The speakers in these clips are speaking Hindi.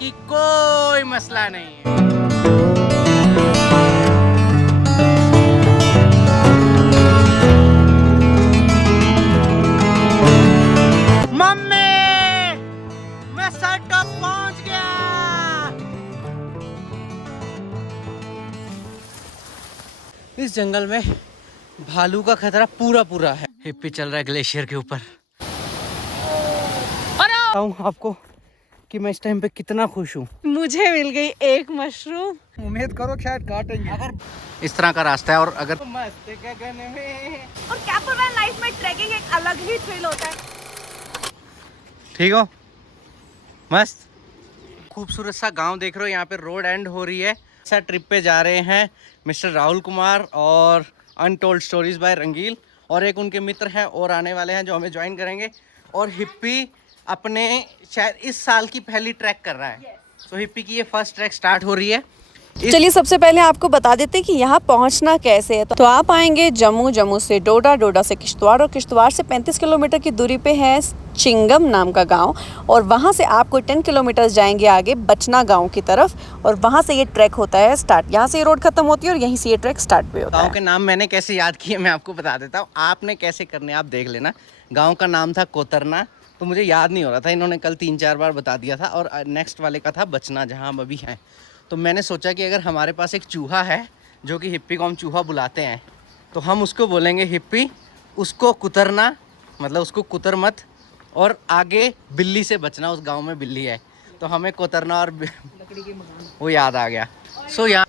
बाकी कोई मसला नहीं है। मम्मी, मैं सर तक पहुंच गया। इस जंगल में भालू का खतरा पूरा है। हिप्पी चल रहा है ग्लेशियर के ऊपर। आपको कि मैं इस टाइम पे कितना खुश हूँ। मुझे मिल गई एक मशरूम। उम्मीद करो शायद काटेंगे। अगर इस तरह का रास्ता है और अगर मस्त गगन में और कैंपर लाइफ में ट्रैकिंग एक अलग ही थ्रिल होता है। ठीक हो, मस्त खूबसूरत सा गांव देख रहे हो। यहाँ पे रोड एंड हो रही है। ऐसा ट्रिप पे जा रहे हैं मिस्टर राहुल कुमार और अनटोल्ड स्टोरीज बाय रंगील, और एक उनके मित्र हैं और आने वाले हैं जो हमें ज्वाइन करेंगे। और हिप्पी अपने शायद इस साल की पहली ट्रैक कर रहा है। तो हिप्पी की ये फर्स्ट ट्रैक स्टार्ट हो रही है। चलिए सबसे पहले आपको बता देते हैं कि यहाँ पहुँचना कैसे है। तो आप आएंगे जम्मू, जम्मू से डोडा, डोडा से किश्तवाड़ और किश्तवाड़ से 35 किलोमीटर की दूरी पे है चिंगम नाम का गांव। और वहाँ से आपको 10 किलोमीटर जाएंगे आगे बचना गांव की तरफ, और वहाँ से ये ट्रैक होता है स्टार्ट। यहाँ से ये रोड खत्म होती है और यहीं से ये ट्रैक स्टार्ट भी होता है। गाँव के नाम मैंने कैसे याद किए मैं आपको बता देता हूँ। आपने कैसे करने आप देख लेना। गाँव का नाम था कोतरना, तो मुझे याद नहीं हो रहा था। इन्होंने कल 3-4 बार बता दिया था। और नेक्स्ट वाले का था बचना, जहाँ हम अभी हैं। तो मैंने सोचा कि अगर हमारे पास एक चूहा है जो कि हिप्पी को हम चूहा बुलाते हैं, तो हम उसको बोलेंगे हिप्पी उसको कुतरना, मतलब उसको कुतर मत, और आगे बिल्ली से बचना। उस गांव में बिल्ली है तो हमें कुतरना और लकड़ी के मकान वो याद आ गया। सो यहाँ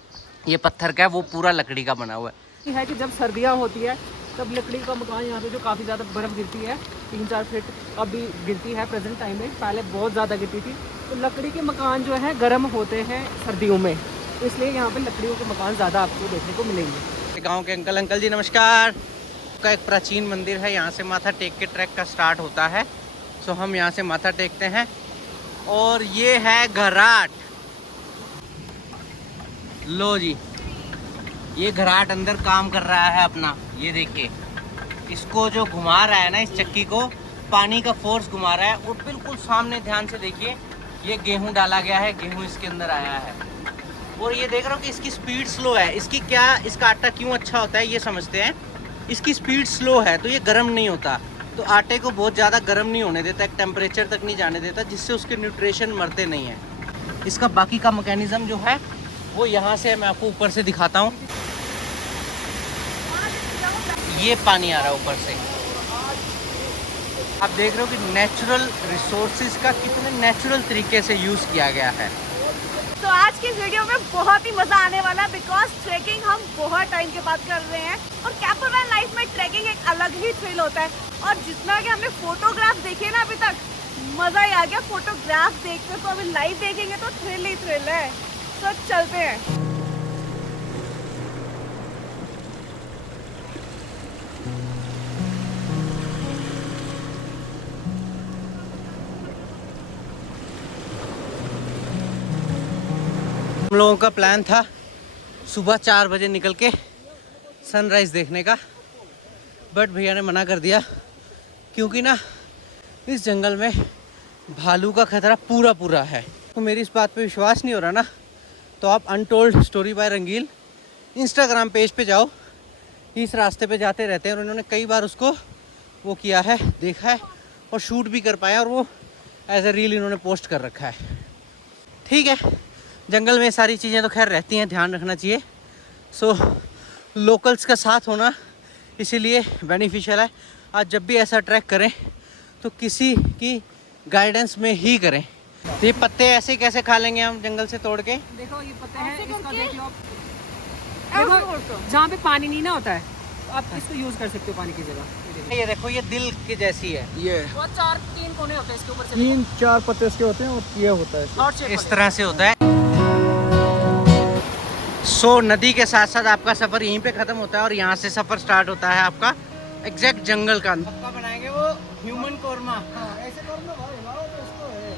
ये पत्थर का है, वो पूरा लकड़ी का बना हुआ है कि जब सर्दियाँ होती है तब लकड़ी का मकान यहाँ पे जो काफ़ी ज़्यादा बर्फ़ गिरती है, 3-4 फीट अभी गिरती है प्रेजेंट टाइम में। पहले बहुत ज़्यादा गिरती थी। तो लकड़ी के मकान जो है गर्म होते हैं सर्दियों में, इसलिए यहाँ पे लकड़ियों के मकान ज़्यादा आपको देखने को मिलेंगे। गांव के अंकल जी नमस्कार। का एक प्राचीन मंदिर है, यहाँ से माथा टेक के ट्रैक का स्टार्ट होता है। सो हम यहाँ से माथा टेकते हैं। और ये है घराट। लो जी, ये घराट अंदर काम कर रहा है अपना। ये देखिए, इसको जो घुमा रहा है ना, इस चक्की को पानी का फोर्स घुमा रहा है। और बिल्कुल सामने ध्यान से देखिए, ये गेहूं डाला गया है, गेहूं इसके अंदर आया है। और ये देख रहे हो कि इसकी स्पीड स्लो है। इसका आटा क्यों अच्छा होता है ये समझते हैं। इसकी स्पीड स्लो है तो ये गर्म नहीं होता। तो आटे को बहुत ज़्यादा गर्म नहीं होने देता, एक टेम्परेचर तक नहीं जाने देता, जिससे उसके न्यूट्रिशन मरते नहीं हैं। इसका बाकी का मैकेनिज्म जो है वो यहाँ से मैं आपको ऊपर से दिखाता हूँ। ये पानी आ रहा है ऊपर से। आप देख रहे हो कि नेचुरल रिसोर्सेज का कितने नेचुरल तरीके से यूज़ किया गया है। तो आज की वीडियो में बहुत ही मजा आने वाला है, बिकॉज ट्रैकिंग हम बहुत टाइम के बाद कर रहे हैं। और कैंपर लाइफ में ट्रैकिंग एक अलग ही थ्रिल होता है। और जितना कि हमने फोटोग्राफ देखे ना अभी तक, मजा ही आ गया। फोटोग्राफ देखते तो अभी लाइव देखेंगे तो थ्रिल ही थ्रिल है। तो चलते हैं। हम लोगों का प्लान था सुबह 4 बजे निकल के सनराइज़ देखने का, बट भैया ने मना कर दिया क्योंकि ना इस जंगल में भालू का खतरा पूरा है। तो मेरी इस बात पे विश्वास नहीं हो रहा ना, तो आप untold story by Rangeel Instagram page पे जाओ। इस रास्ते पे जाते रहते हैं और उन्होंने कई बार उसको वो किया है, देखा है और शूट भी कर पाया, और वो एज ए रील इन्होंने पोस्ट कर रखा है। ठीक है, जंगल में सारी चीज़ें तो खैर रहती हैं, ध्यान रखना चाहिए। सो लोकल्स का साथ होना इसीलिए बेनिफिशियल है। आज जब भी ऐसा ट्रैक करें तो किसी की गाइडेंस में ही करें। तो ये पत्ते ऐसे कैसे खा लेंगे हम जंगल से तोड़ के? देखो ये पत्ते हैं, इसका देख लो। देखो जहाँ पे पानी नहीं ना होता है तो आप इसको यूज कर सकते हो पानी की जगह। ये देखो, ये दिल की जैसी है। ये वो 4-3 कोने होते हैं इसके ऊपर से। 3-4 पत्ते इसके होते हैं और ये होता है इस तरह से होता है। सो नदी के साथ साथ आपका सफ़र यहीं पे ख़त्म होता है और यहाँ से सफ़र स्टार्ट होता है आपका एग्जैक्ट जंगल का। पक्का बनाएंगे वो ह्यूमन कोरमा। ऐसे करो ना भाई, लाओ तो इसको है।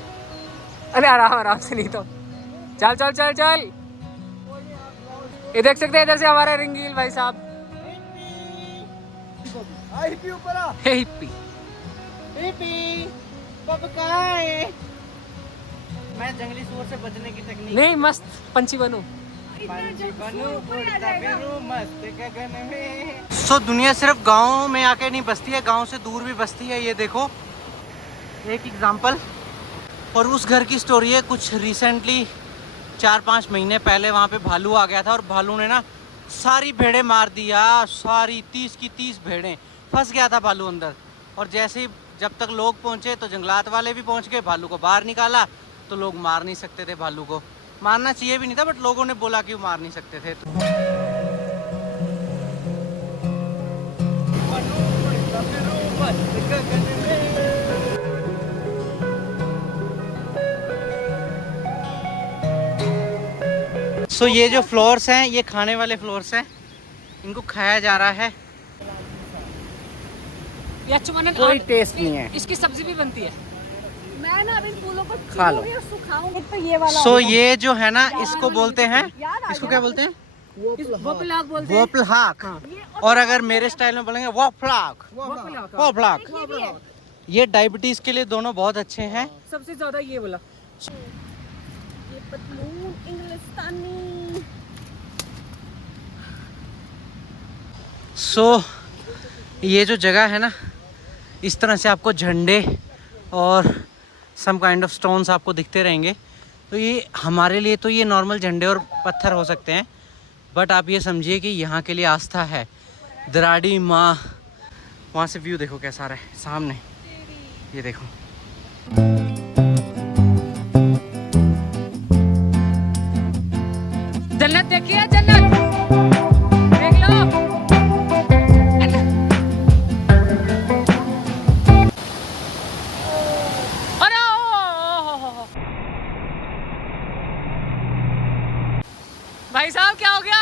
अरे आराम से, नहीं तो चल चल चल चल। ये देख सकते हैं इधर से हमारे रंगील भाई साहब। हिप्पी ऊपर आ। हिप्पी हिप्पी पापा कहाँ है? मैं जंगली सुअर से बचने की टेक्निक नहीं, मस्त पंछी बनूं। सो दुनिया सिर्फ गाँव में आके नहीं बसती है, गाँव से दूर भी बसती है। ये देखो एक एग्जाम्पल। और उस घर की स्टोरी है, कुछ रिसेंटली 4-5 महीने पहले वहाँ पे भालू आ गया था और भालू ने ना सारी भेड़ें मार दिया, सारी 30 की 30 भेड़ें। फंस गया था भालू अंदर, और जैसे ही जब तक लोग पहुँचे तो जंगलात वाले भी पहुँच गए, भालू को बाहर निकाला। तो लोग मार नहीं सकते थे भालू को, मारना चाहिए भी नहीं था, बट लोगों ने बोला कि वो मार नहीं सकते थे। सो ये जो फ्लोर्स हैं ये खाने वाले फ्लोर्स हैं, इनको खाया जा रहा है। ये अच्छा मैंने कोई टेस्ट नहीं है। इसकी सब्जी भी बनती है। मैं ना अभी फूलों को खा लो। छूऊंगी और सुखाऊंगी। तो ये वाला सो ये जो है ना, इसको बोलते हैं, इसको क्या बोलते हैं? वोपलाक बोलते हैं। वोपलहाक। और अगर मेरे स्टाइल में बोलेंगे वोपलाक। वोपलाक। ये डायबिटीज के लिए दोनों बहुत अच्छे हैं। सबसे ज्यादा ये बोला। ये पतलून इंग्लिस्तानी। सो ये जो जगह है ना, इस तरह से आपको झंडे और सम काइंड ऑफ स्टोन्स आपको दिखते रहेंगे। तो ये हमारे लिए तो ये नॉर्मल झंडे और पत्थर हो सकते हैं, बट आप ये समझिए कि यहाँ के लिए आस्था है। दराड़ी माँ, वहाँ से व्यू देखो कैसा आ रहा है सामने, ये देखो। जन्नत देखिए, जन्नत देख लो। अरे भाई साहब क्या हो गया?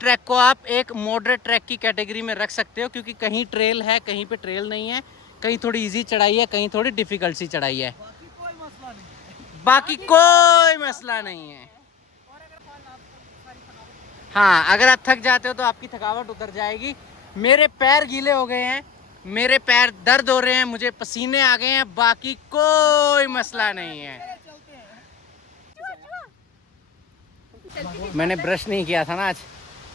ट्रैक को आप एक मॉडरेट ट्रैक की कैटेगरी में रख सकते हो, क्योंकि कहीं ट्रेल है, कहीं पे ट्रेल नहीं है, कहीं थोड़ी इजी चढ़ाई है, कहीं थोड़ी डिफिकल्ट सी चढ़ाई है। बाकी कोई मसला नहीं है। हाँ, अगर आप थक जाते हो तो आपकी थकावट उतर जाएगी। मेरे पैर गीले हो गए हैं, मेरे पैर दर्द हो रहे हैं, मुझे पसीने आ गए हैं, बाकी कोई मसला नहीं है। मैंने ब्रश नहीं किया था ना आज,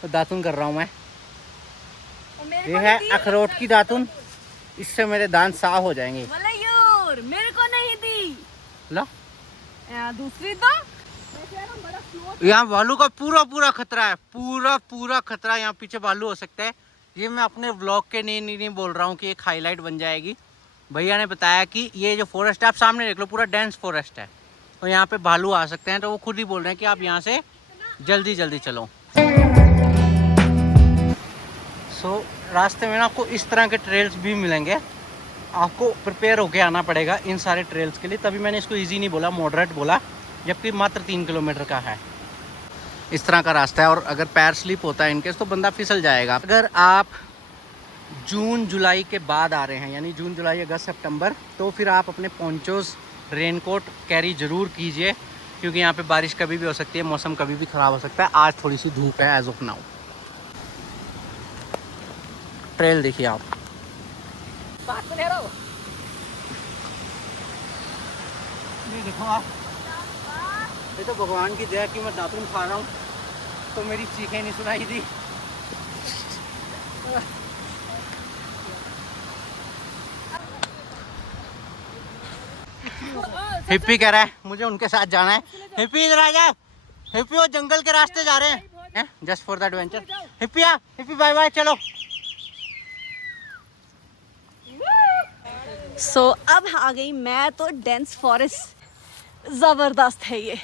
तो दातुन कर रहा हूँ मैं। ये है अखरोट की दातुन, इससे मेरे दांत साफ हो जाएंगे। मलयूर मेरे को नहीं दी। लो, दूसरी तो यहाँ भालू का पूरा खतरा है, पूरा खतरा। यहाँ पीछे भालू हो सकता है। ये मैं अपने व्लॉग के नहीं बोल रहा हूँ कि एक हाईलाइट बन जाएगी। भैया ने बताया कि ये जो फॉरेस्ट है, आप सामने देख लो, पूरा डेंस फॉरेस्ट है, तो यहाँ पे भालू आ सकते हैं। तो वो खुद ही बोल रहे हैं कि आप यहाँ से जल्दी चलो। सो रास्ते में ना आपको इस तरह के ट्रेल्स भी मिलेंगे, आपको प्रिपेयर होके आना पड़ेगा इन सारे ट्रेल्स के लिए। तभी मैंने इसको इजी नहीं बोला, मॉडरेट बोला, जबकि मात्र 3 किलोमीटर का है। इस तरह का रास्ता है, और अगर पैर स्लिप होता है इनकेस तो बंदा फिसल जाएगा। अगर आप जून जुलाई के बाद आ रहे हैं, यानी जून जुलाई अगस्त सितंबर, तो फिर आप अपने पोंचोस रेनकोट कैरी ज़रूर कीजिए, क्योंकि यहाँ पे बारिश कभी भी हो सकती है, मौसम कभी भी ख़राब हो सकता है। आज थोड़ी सी धूप है एज ऑफ नाउ। ट्रेल देखिए आप, ये देखो आप, ये तो भगवान की दया कि मैं दातुन खा रहा हूँ तो मेरी चीखें नहीं सुनाई दी। हिप्पी कह रहा है मुझे उनके साथ जाना है। हिप्पी इधर आ जाओ, हिप्पी वो जंगल के रास्ते जा रहे हैं, just for the adventure. Hippie आ, हिप्पी बाय बाय, चलो। सो अब आ गई मैं तो डेंस फॉरेस्ट, जबरदस्त है ये।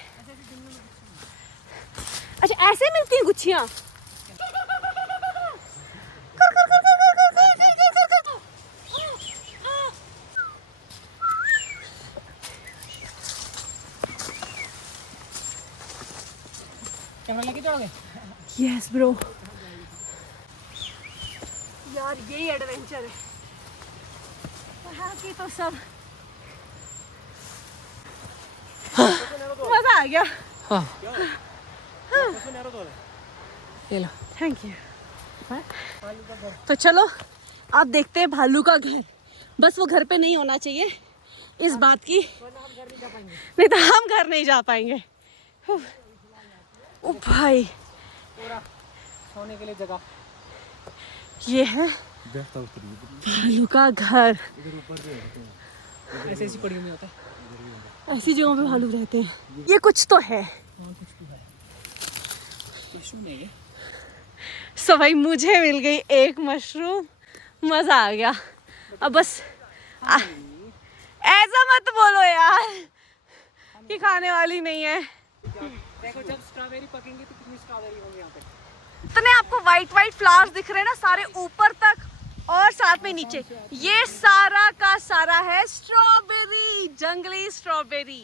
अच्छा ऐसे मिलती हैं गुच्छियाँ? यस ब्रो, यार यही एडवेंचर है। वहाँ की तो सब मजा आ गया। ये लो। Thank you. तो चलो आप देखते हैं भालू का घर। बस वो घर पे नहीं होना चाहिए इस बात की, नहीं तो हम घर नहीं जा पाएंगे। ओ भाई, सोने के लिए जगह। ये है भालू का घर। ऐसे ऐसी पड़ी में होता है। ऐसी जगहों पे भालू रहते हैं। ये कुछ तो है। सो भाई मुझे मिल गई एक मशरूम, मजा आ गया। अब बस ऐसा मत बोलो यार कि खाने वाली नहीं है। देखो जब स्ट्रॉबेरी पकेंगी तो कितनी स्ट्रॉबेरी होंगी यहाँ पे। इतने आपको वाइट वाइट फ्लावर्स दिख रहे हैं ना, सारे ऊपर तक और साथ में नीचे, ये सारा का सारा है स्ट्रॉबेरी, जंगली स्ट्रॉबेरी।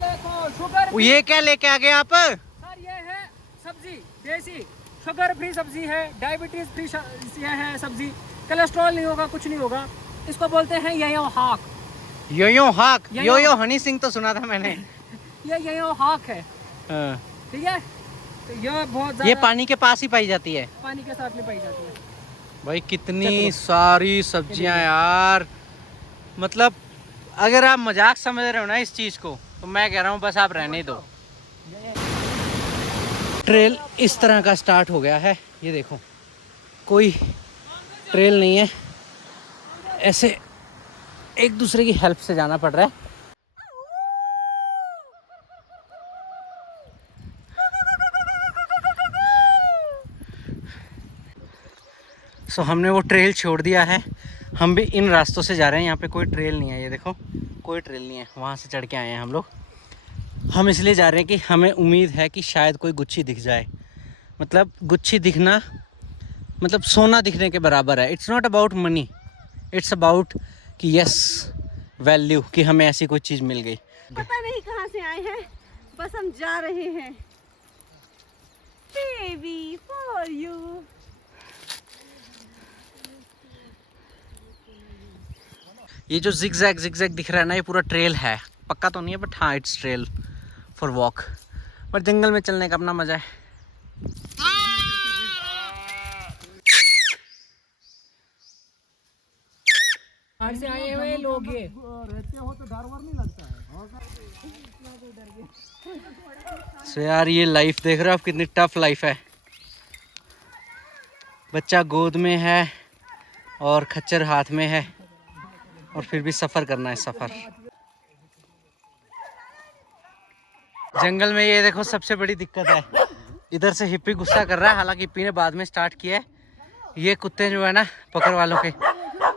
देखो शुगर, ये क्या लेके आ गए आप? सर ये है सब्जी, देसी शुगर फ्री सब्जी है, डायबिटीज फ्री ये है सब्जी, कोलेस्ट्रॉल नहीं होगा, कुछ नहीं होगा। इसको बोलते हैं यो हाक। यो हाक, यो-यो। यो हनी सिंह तो सुना था मैंने। ये यो हाक है, हाँ। ठीक है। तो ये बहुत ये ज़्यादा पानी के पास ही पाई जाती है। पानी के साथ में पाई जाती है। भाई कितनी सारी सब्जियां यार, मतलब अगर आप मजाक समझ रहे हो ना इस चीज को, तो मैं कह रहा हूँ बस आप रहने दो। ट्रेल इस तरह का स्टार्ट हो गया है, ये देखो कोई ट्रेल नहीं है, ऐसे एक दूसरे की हेल्प से जाना पड़ रहा है। सो हमने वो ट्रेल छोड़ दिया है, हम भी इन रास्तों से जा रहे हैं। यहाँ पे कोई ट्रेल नहीं है, ये देखो कोई ट्रेल नहीं है, वहाँ से चढ़ के आए हैं हम लोग। हम इसलिए जा रहे हैं कि हमें उम्मीद है कि शायद कोई गुच्छी दिख जाए। मतलब गुच्छी दिखना मतलब सोना दिखने के बराबर है। It's not about money, it's about कि यस वैल्यू, कि हमें ऐसी कोई चीज़ मिल गई। पता नहीं कहाँ से आए हैं, बस हम जा रहे हैं। Baby for you. ये जो जिगजैग दिख रहा है ना, ये पूरा ट्रेल है। पक्का तो नहीं है बट हाँ इट्स ट्रेल फॉर वॉक। पर जंगल में चलने का अपना मजा है। बाहर से आए हुए लोग ये रहते हो तो डर वर नहीं लगता है। सो यार ये लाइफ देख रहे हो आप, कितनी टफ लाइफ है। बच्चा गोद में है और खच्चर हाथ में है, और फिर भी सफ़र करना है सफ़र। जंगल में ये देखो सबसे बड़ी दिक्कत है, इधर से हिप्पी गुस्सा कर रहा है, हालांकि हिप्पी ने बाद में स्टार्ट किया है। ये कुत्ते जो है ना पकड़ वालों के,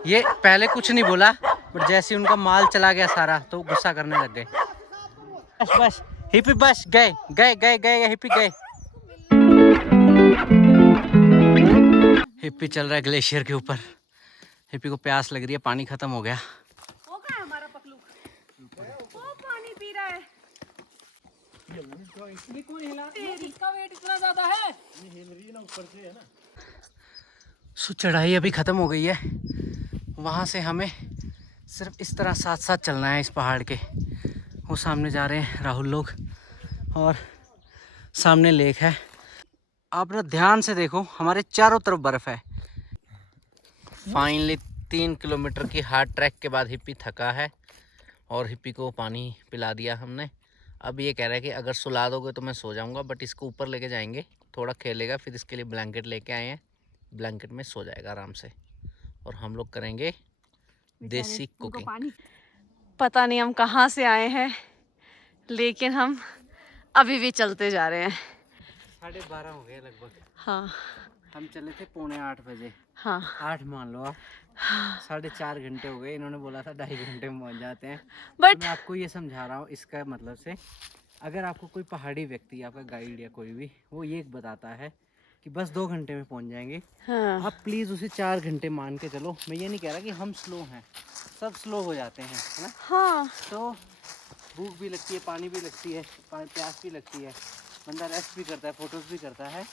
ये पहले कुछ नहीं बोला बट जैसे ही उनका माल चला गया सारा तो गुस्सा करने लग गए। बस बस हिप्पी बस गए गए गए गए हिप्पी गए। हिप्पी चल रहा है ग्लेशियर के ऊपर। हिप्पी को प्यास लग रही है, पानी खत्म हो गया। वो कहाँ है हमारा पकलू? वो पानी पी रहा है। इसका वेट इतना ज्यादा है। सो चढ़ाई अभी ख़त्म हो गई है। वहाँ से हमें सिर्फ इस तरह साथ साथ चलना है इस पहाड़ के। वो सामने जा रहे हैं राहुल लोग, और सामने लेक है। आप ना ध्यान से देखो, हमारे चारों तरफ बर्फ़ है। फाइनली 3 किलोमीटर की हार्ड ट्रैक के बाद हिप्पी थका है, और हिप्पी को पानी पिला दिया हमने। अब ये कह रहा है कि अगर सुला दोगे तो मैं सो जाऊंगा, बट इसको ऊपर लेके जाएंगे, थोड़ा खेलेगा, फिर इसके लिए ब्लैंकेट लेके आए हैं, ब्लैंकेट में सो जाएगा आराम से, और हम लोग करेंगे देसी कुकिंग। पता नहीं हम कहाँ से आए हैं, लेकिन हम अभी भी चलते जा रहे हैं। 12:30 हो गए लगभग। हाँ हम चले थे 7:45 बजे। हाँ 8 मान लो आप, 4.5 घंटे हो गए। इन्होंने बोला था 2.5 घंटे में पहुँच जाते हैं। बट तो मैं आपको ये समझा रहा हूँ, इसका मतलब से अगर आपको कोई पहाड़ी व्यक्ति, आपका गाइड या कोई भी, वो ये बताता है कि बस 2 घंटे में पहुँच जाएंगे, हाँ आप प्लीज़ उसे 4 घंटे मान के चलो। मैं ये नहीं कह रहा कि हम स्लो हैं, सब स्लो हो जाते हैं, है ना। हाँ तो भूख भी लगती है, पानी भी लगती है, प्यास भी लगती है, बंदा रेस्ट भी करता है, फोटोज भी करता है।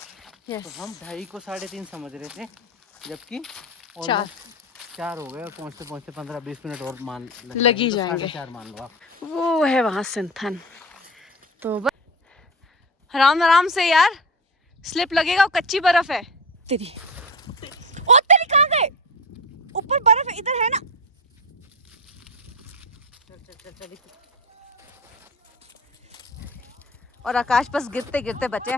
यस तो हम 2:30 को 3:30 समझ रहे थे, जबकि 4 4 हो गए और पहुँचते पहुँचते 15-20 मिनट और मान लग ही जाएंगे। 4:30 मान लो आप। वो है वहाँ सिंथन। तो बस आराम आराम से यार, स्लिप लगेगा, कच्ची बर्फ है। तेरी ओ तेरी कहाँ गए? ऊपर बर्फ है, इधर है ना। चल। और आकाश बस गिरते गिरते बचे।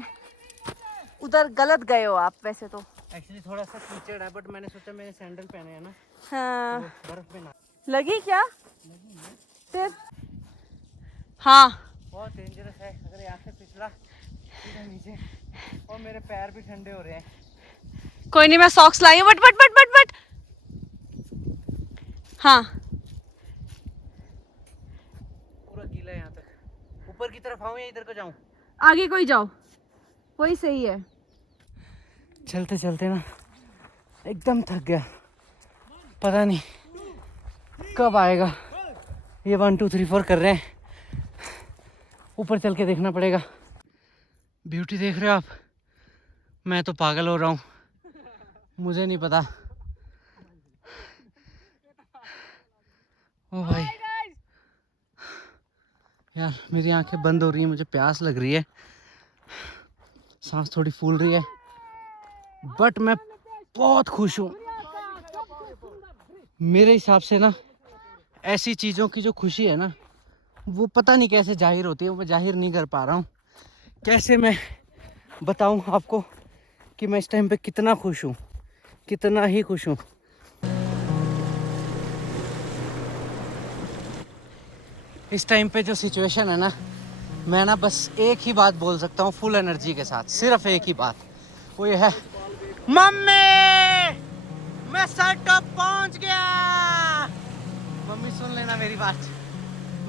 उधर गलत गए हो आप वैसे तो। एक्चुअली थोड़ा सा कीचड़ है, बट मैंने सोचा मैंने सैंडल पहने हैं ना, हाँ तो बर्फ में ना लगी क्या फिर? हाँ बहुत डेंजरस है। अगर यहाँ से फिसला सीधा नीचे, और मेरे पैर भी ठंडे हो रहे हैं। कोई नहीं, मैं सॉक्स लाई हूँ। बट हाँ पूरा गीला है यहाँ तक। ऊपर की तरफ आऊँ या इधर को जाऊँ? आगे कोई जाओ, वही सही है। चलते चलते ना एकदम थक गया, पता नहीं कब आएगा। ये 1 2 3 4 कर रहे हैं, ऊपर चल के देखना पड़ेगा। ब्यूटी देख रहे हो आप? मैं तो पागल हो रहा हूँ, मुझे नहीं पता। ओ भाई यार, मेरी आंखें बंद हो रही हैं, मुझे प्यास लग रही है, सांस थोड़ी फूल रही है, बट मैं बहुत खुश हूँ। मेरे हिसाब से ना ऐसी चीज़ों की जो खुशी है ना, वो पता नहीं कैसे जाहिर होती है, वो मैं जाहिर नहीं कर पा रहा हूँ। कैसे मैं बताऊँ आपको कि मैं इस टाइम पे कितना खुश हूँ, कितना ही खुश हूँ। इस टाइम पे जो सिचुएशन है ना, मैं ना बस एक ही बात बोल सकता हूँ फुल एनर्जी के साथ, सिर्फ एक ही बात, वो ये है, मम्मी मैं सर टॉप पहुंच गया। मम्मी सुन लेना मेरी बात,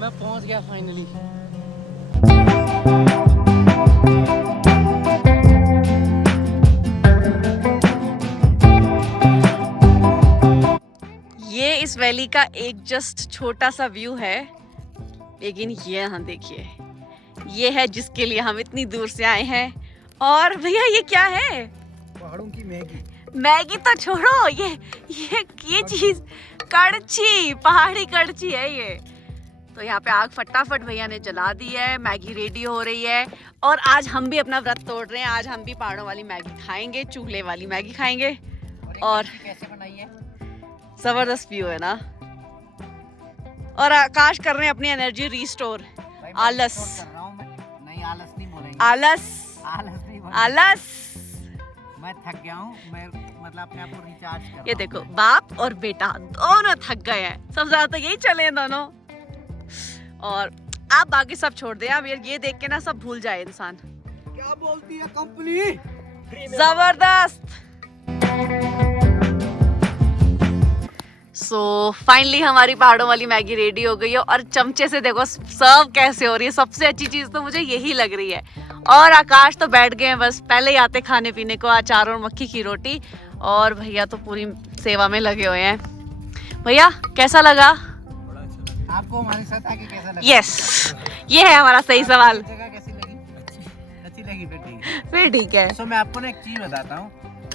मैं पहुंच गया फाइनली। ये इस वैली का एक जस्ट छोटा सा व्यू है, लेकिन ये यहाँ देखिए, ये है जिसके लिए हम इतनी दूर से आए हैं। और भैया ये क्या है? पहाड़ों की मैगी। मैगी तो छोड़ो, ये चीज कड़ची, पहाड़ी कड़ची है ये। तो यहाँ पे आग फटाफट भैया ने जला दी है, मैगी रेडी हो रही है। और आज हम भी अपना व्रत तोड़ रहे हैं, आज हम भी पहाड़ों वाली मैगी खाएंगे, चूल्हे वाली मैगी खाएंगे। और कैसे बनाई है? जबरदस्त व्यू है ना। और आकाश कर रहे हैं अपनी एनर्जी रिस्टोर। आलस कर रहा हूँ मैं। नहीं, आलस नहीं बोलेंगे। आलस नहीं बोलेंगे। आलस। मैं थक गया हूँ, मैं मतलब अपने आप को रिचार्ज कर रहा ये हूँ। देखो, बाप और बेटा दोनों थक गए हैं, सब ज्यादा तो यही चले हैं दोनों। और आप बाकी सब छोड़ दे, अब ये देख के ना सब भूल जाए इंसान। क्या बोलती है कंपनी? जबरदस्त। सो फाइनली हमारी पहाड़ों वाली मैगी रेडी हो गई है, और चमचे से देखो सर्व कैसे हो रही है। सबसे अच्छी चीज तो मुझे यही लग रही है। और आकाश तो बैठ गए हैं, बस पहले ही आते खाने पीने को, अचार और मक्की की रोटी। और भैया तो पूरी सेवा में लगे हुए हैं। भैया कैसा लगा? आपको हमारे साथ आके कैसा लगा? यस, ये है हमारा सही सवाल। जगह कैसी लगी? अच्छी लगी, फिर ठीक है। फिर ठीक है। सो मैं आपको ना एक चीज़ बताता हूँ,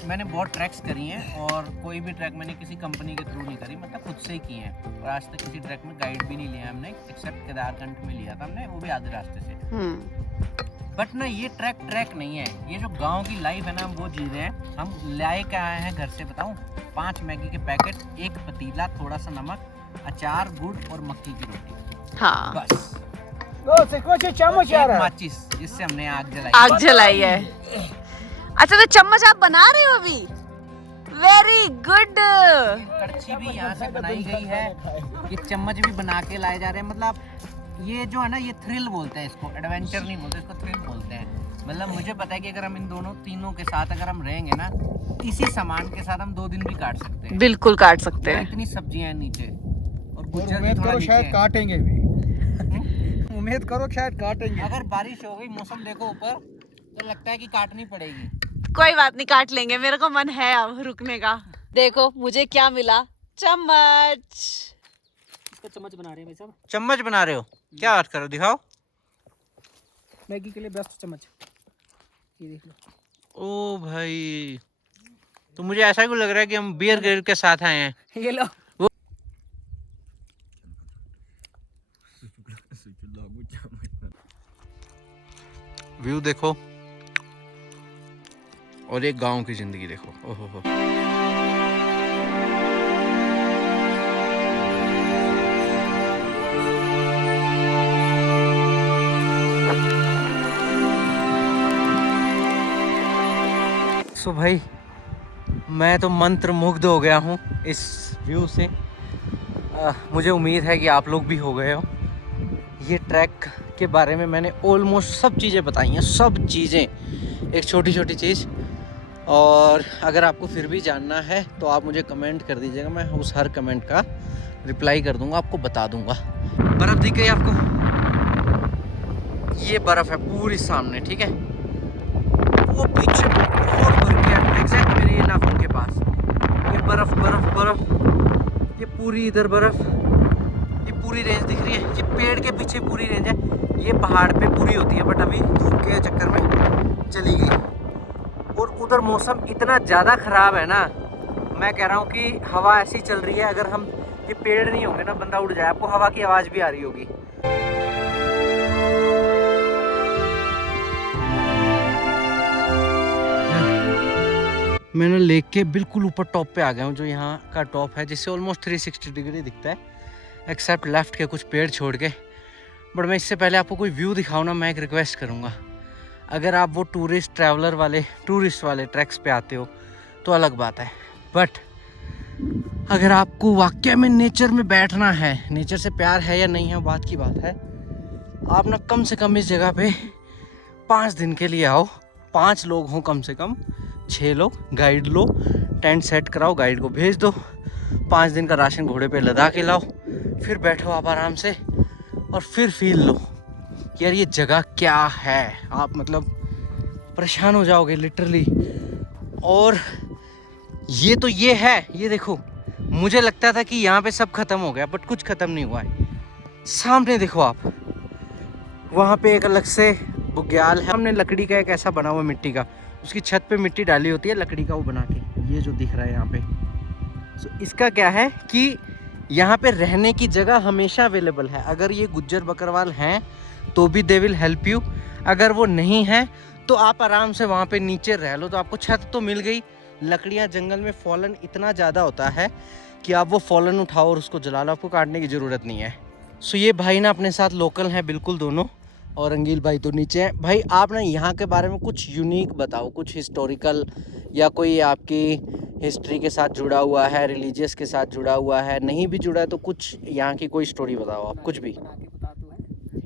मैंने बहुत ट्रैक्स करी हैं, और कोई भी ट्रैक मैंने किसी कंपनी के थ्रू नहीं करी, मतलब खुद से ही की हैं। और आज तक किसी ट्रैक में गाइड भी नहीं लिया हमने, एक्सेप्ट केदारकंठ में लिया था हमने, वो भी आधे रास्ते से। बट ना ये ट्रैक नहीं है, ये जो गांव की लाइफ है ना, हम वो जी रहे हैं। हम लाए क्या आए हैं घर से बताऊं? 5 मैगी के पैकेट, 1 पतीला, थोड़ा सा नमक, अचार, गुड़ और मक्की की रोटी, हाँ, बस। एक माचिस जिससे हमने आग जलाई है। अच्छा, तो चम्मच आप बना रहे हो अभी? Very good. कड़छी भी यहाँ से बनाई गई है, ये चम्मच भी बना के लाए जा रहे हैं। मतलब ये जो है ना, ये थ्रिल बोलते हैं इसको, एडवेंचर नहीं बोलते इसको, थ्रिल बोलते हैं। मतलब मुझे पता है कि अगर हम इन तीनों के साथ अगर हम रहेंगे ना, इसी सामान के साथ हम 2 दिन भी काट सकते हैं। बिल्कुल काट सकते हैं। इतनी सब्जियां हैं नीचे, और गुज्जर भी उम्मीद थोड़ा करो नीचे शायद है। काटेंगे भी। उम्मीद करो शायद काटेंगे। अगर बारिश हो गई, मौसम देखो ऊपर, तो लगता है कि काटनी पड़ेगी। कोई बात नहीं, काट लेंगे। मेरे को मन है अब रुकने का। देखो मुझे क्या मिला, चम्मच। इसका चम्मच बना रहे हैं भाई साहब, चम्मच बना रहे हो? क्या बात करो, दिखाओ। मैगी के लिए बेस्ट चम्मच। ये देख लो। ओ भाई, तो मुझे ऐसा क्यों लग रहा है कि हम बियर ग्रिल के साथ आए हैं। ये लो। व्यू देखो और एक गांव की जिंदगी देखो। ओहो हो। सो भाई, मैं तो मंत्र मुग्ध हो गया हूँ इस व्यू से। मुझे उम्मीद है कि आप लोग भी हो गए हो। ये ट्रैक के बारे में मैंने ऑलमोस्ट सब चीज़ें बताई हैं, सब चीज़ें, एक छोटी छोटी चीज़। और अगर आपको फिर भी जानना है तो आप मुझे कमेंट कर दीजिएगा, मैं उस हर कमेंट का रिप्लाई कर दूंगा, आपको बता दूंगा। बर्फ़ दिख गई आपको? ये बर्फ़ है पूरी सामने, ठीक है। वो पीछे बहुत भर के एग्जैक्ट मेरे ये नाखून के पास ये बर्फ़ बर्फ़ बर्फ़, ये पूरी इधर बर्फ़, ये पूरी रेंज दिख रही है। ये पेड़ के पीछे पूरी रेंज है, ये पहाड़ पे पूरी होती है, बट अभी धूप के चक्कर में चली गई। और उधर मौसम इतना ज़्यादा ख़राब है ना, मैं कह रहा हूँ कि हवा ऐसी चल रही है, अगर हम ये पेड़ नहीं होंगे ना, बंदा उड़ जाए। आपको हवा की आवाज़ भी आ रही होगी। मैंने लेक के बिल्कुल ऊपर टॉप पे आ गया हूँ, जो यहाँ का टॉप है, जिससे ऑलमोस्ट 360 डिग्री दिखता है, एक्सेप्ट लेफ्ट के कुछ पेड़ छोड़ के। बट मैं इससे पहले आपको कोई व्यू दिखाऊँ ना, मैं एक रिक्वेस्ट करूँगा। अगर आप वो टूरिस्ट वाले ट्रैक्स पे आते हो तो अलग बात है, बट अगर आपको वाकई में नेचर में बैठना है, नेचर से प्यार है या नहीं है बात की बात है, आप ना कम से कम इस जगह पे 5 दिन के लिए आओ। 5 लोग हों कम से कम, 6 लोग, गाइड लो, टेंट सेट कराओ, गाइड को भेज दो, 5 दिन का राशन घोड़े पे लदा के लाओ, फिर बैठो आप आराम से और फिर फील लो यार ये जगह क्या है। आप मतलब परेशान हो जाओगे लिटरली। और ये तो ये है, ये देखो, मुझे लगता था कि यहाँ पे सब खत्म हो गया, बट कुछ खत्म नहीं हुआ है। सामने देखो आप, वहाँ पे एक अलग से बुग्याल है, हमने लकड़ी का एक ऐसा बना हुआ मिट्टी का, उसकी छत पे मिट्टी डाली होती है लकड़ी का वो बना के, ये जो दिख रहा है यहाँ पे। सो इसका क्या है कि यहाँ पे रहने की जगह हमेशा अवेलेबल है। अगर ये गुज्जर बकरवाल हैं तो भी दे विल हेल्प यू, अगर वो नहीं है तो आप आराम से वहाँ पे नीचे रह लो। तो आपको छत तो मिल गई, लकड़ियाँ जंगल में फॉलन इतना ज़्यादा होता है कि आप वो फॉलन उठाओ और उसको जला लो, आपको काटने की ज़रूरत नहीं है। सो ये भाई ना अपने साथ लोकल हैं बिल्कुल दोनों, और रंगील भाई तो नीचे हैं। भाई आप ना यहाँ के बारे में कुछ यूनिक बताओ, कुछ हिस्टोरिकल या कोई आपकी हिस्ट्री के साथ जुड़ा हुआ है, रिलीजियस के साथ जुड़ा हुआ है, नहीं भी जुड़ा है तो कुछ यहाँ की कोई स्टोरी बताओ आप, कुछ भी।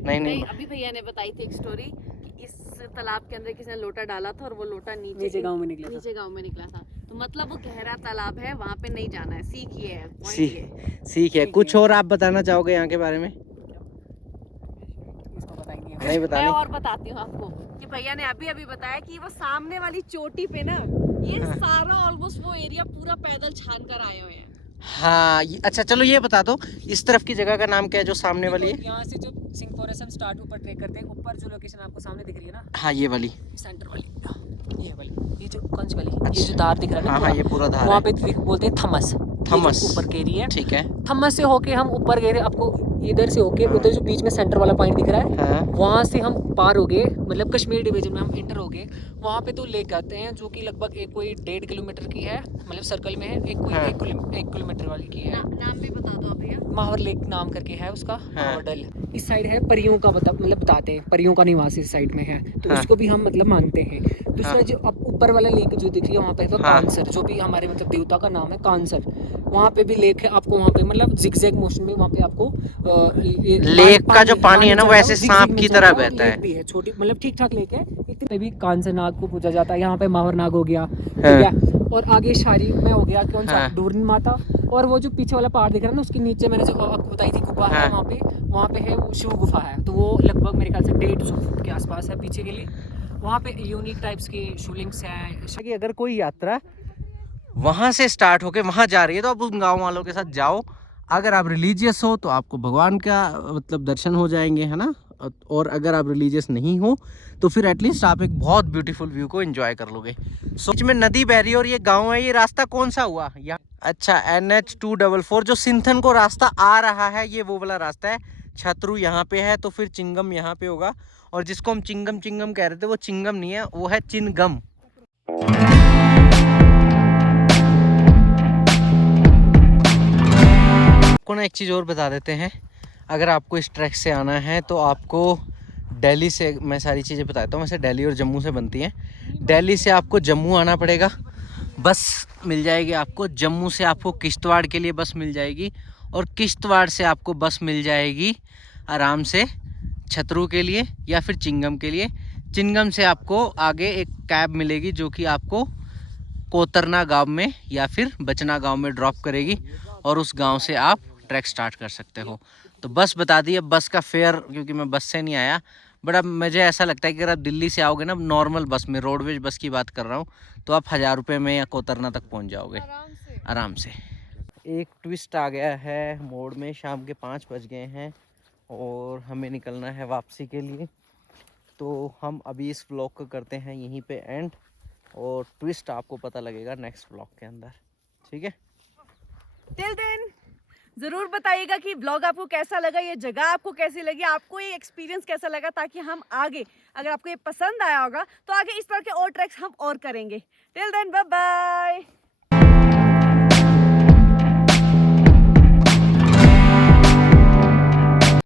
नहीं अभी भैया ने बताई थी एक स्टोरी कि इस तालाब के अंदर किसी ने लोटा डाला था और वो लोटा नीचे गांव में निकला था। नीचे गांव में निकला था। तो मतलब वो गहरा तालाब है, वहाँ पे नहीं जाना है। सीख ये है, सीख है। कुछ और आप बताना चाहोगे यहाँ के बारे में? नहीं बताने। मैं और बताती हूँ आपको कि भैया ने अभी अभी बताया कि वो सामने वाली चोटी पे ना ये सारा ऑलमोस्ट वो एरिया पूरा पैदल छान कर आए हुए हैं। हाँ अच्छा चलो ये बता दो, इस तरफ की जगह का नाम क्या है जो सामने वाली है? यहाँ से जो सिंह फॉरेस्ट हम स्टार्ट ऊपर ट्रेक करते हैं, ऊपर जो लोकेशन आपको सामने दिख रही है ना, हाँ ये वाली सेंटर वाली, ये वाली, ये जो कौन सी वाली, ये जो धार दिख रहा है ना, हाँ ये पूरा धार वहाँ पे बोलते हैं थमस ऊपर के एरिया, ठीक है। थमस से होके हम ऊपर गए थे, आपको इधर से होके उधर जो बीच में सेंटर वाला पॉइंट दिख रहा है, हाँ। वहाँ से हम पार हो गए, मतलब कश्मीर डिवीजन में हम इंटर हो गए। वहाँ पे तो लेक आते हैं जो कि लगभग एक कोई 1.5 किलोमीटर की है, मतलब सर्कल में है, एक कोई 1 किलोमीटर वाली की है। नाम भी बता दो आप भैया। महावर लेक नाम करके है उसका, महावर डल। इस साइड है परियों का मतलब बताते हैं, परियों का निवास इस साइड में है, तो उसको भी हम मतलब मानते हैं। दूसरा जो अब ऊपर वाला लेक जो दिख रही है वहाँ पे कांसर, जो भी हमारे मतलब देवता का नाम है कांसर, वहाँ पे भी लेक है। आपको वहाँ पे मतलब जिगजैग मोशन में वहाँ पे आपको लेक का जो पानी है ना वो ऐसे सांप की तरह बहता है। भी है छोटी, मतलब ठीक ठाक लेक है। इतने भी कांसर नाग को पूजा जाता है यहाँ पे, मावर नाग हो गया, ठीक है। और आगे शारी में हो गया कौन सा, डूरनी माता। और वो जो पीछे वाला पहाड़ दिख रहा है ना, उसके नीचे मैंने जो आपको बताई थी गुफा है, वहाँ पे है वो शिव गुफा है। तो वो लगभग मेरे ख्याल से 150 फुट के आसपास है पीछे के लिए। वहाँ पे यूनिक टाइप्स के शिवलिंग्स हैं। कि अगर कोई यात्रा वहाँ से स्टार्ट होके वहाँ जा रही है तो आप उन गाँव वालों के साथ जाओ। अगर आप रिलीजियस हो तो आपको भगवान का मतलब दर्शन हो जाएंगे, है ना। और अगर आप रिलीजियस नहीं हो तो फिर एटलीस्ट आप एक बहुत ब्यूटीफुल व्यू को एंजॉय कर लोगे। बीच में नदी बह रही है और ये गांव है। ये रास्ता कौन सा हुआ यहाँ? अच्छा, NH244 जो सिंथन को रास्ता आ रहा है, ये वो वाला रास्ता है। छतरू यहाँ पे है तो फिर चिंगम यहाँ पे होगा, और जिसको हम चिंगम चिंगम कह रहे थे वो चिंगम नहीं है, वो है चिनगम। आपको ना एक चीज़ और बता देते हैं, अगर आपको इस ट्रैक से आना है तो आपको दिल्ली से, मैं सारी चीज़ें बताता हूँ, वैसे दिल्ली और जम्मू से बनती हैं। दिल्ली से आपको जम्मू आना पड़ेगा, बस मिल जाएगी आपको। जम्मू से आपको किश्तवाड़ के लिए बस मिल जाएगी, और किश्तवाड़ से आपको बस मिल जाएगी आराम से छतरू के लिए या फिर चिंगम के लिए। चिंगम से आपको आगे एक कैब मिलेगी जो कि आपको कोतरना गांव में या फिर बचना गांव में ड्रॉप करेगी, और उस गांव से आप ट्रैक स्टार्ट कर सकते हो। तो बस बता दी। अब बस का फेयर, क्योंकि मैं बस से नहीं आया, बट अब मुझे ऐसा लगता है कि अगर आप दिल्ली से आओगे ना नॉर्मल बस में, रोडवेज बस की बात कर रहा हूँ, तो आप 1000 रुपये में या कोतरना तक पहुँच जाओगे आराम से। एक ट्विस्ट आ गया है मोड़ में, शाम के 5 बज गए हैं और हमें निकलना है वापसी के लिए। तो हम अभी इस व्लॉग को करते हैं यहीं पे एंड, और ट्विस्ट आपको पता लगेगा नेक्स्ट व्लॉग के अंदर, ठीक है? टिल देन जरूर बताइएगा कि ब्लॉग आपको कैसा लगा, ये जगह आपको कैसी लगी, आपको ये एक्सपीरियंस कैसा लगा, ताकि हम आगे, अगर आपको ये पसंद आया होगा तो आगे इस तरह के और ट्रैक्स हम और करेंगे। Till then bye bye.